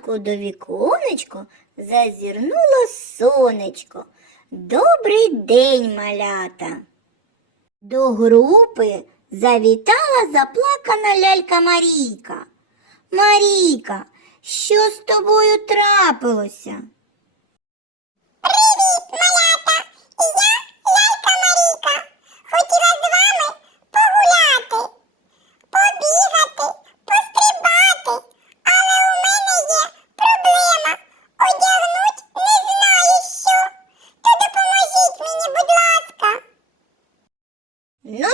Зранку до віконечко зазірнуло сонечко. Добрий день, малята. До групи завітала заплакана лялька Марійка. Марійка, що з тобою трапилося?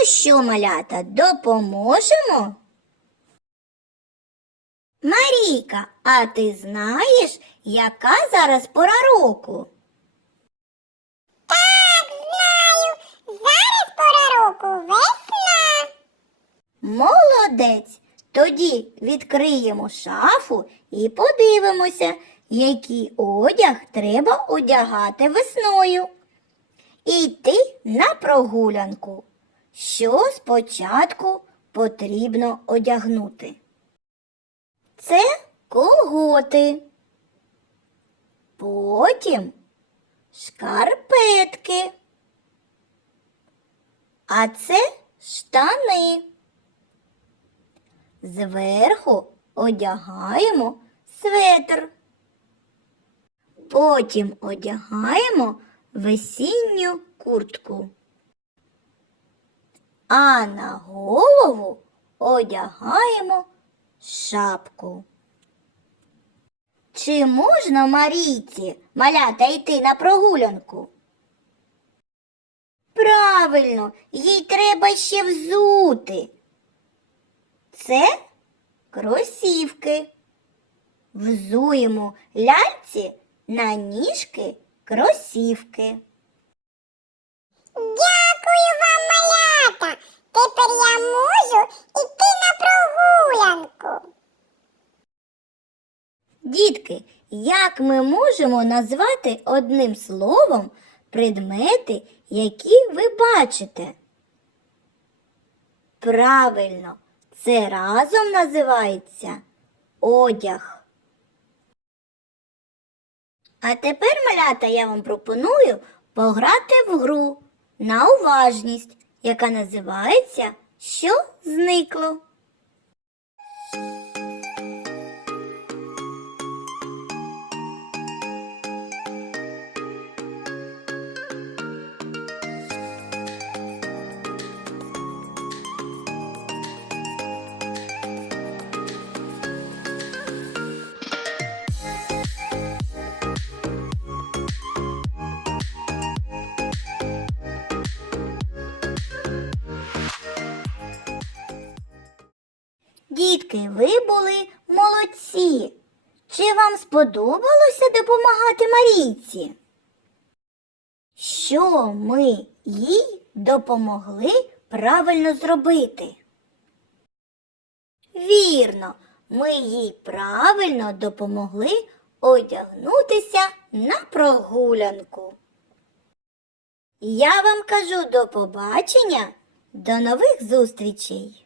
Що, малята, допоможемо? Марійка, а ти знаєш, яка зараз пора року? Так, знаю. Зараз пора року весна. Молодець! Тоді відкриємо шафу і подивимося, який одяг треба одягати весною. І йти на прогулянку. Що спочатку потрібно одягнути? Це колготи. Потім шкарпетки. А це штани. Зверху одягаємо светр. Потім одягаємо весінню куртку. А на голову одягаємо шапку. Чи можна Марійці малята йти на прогулянку? Правильно, їй треба ще взути. Це кросівки. Взуємо ляльці на ніжки кросівки. Малята. Тепер я можу іти на прогулянку. Дітки, як ми можемо назвати одним словом предмети, які ви бачите? Правильно, це разом називається одяг. А тепер, малята, я вам пропоную пограти в гру на уважність, яка називається Що зникло? Дітки, ви були молодці. Чи вам сподобалося допомагати Марійці? Що ми їй допомогли правильно зробити? Вірно, ми їй правильно допомогли одягнутися на прогулянку. Я вам кажу до побачення, до нових зустрічей!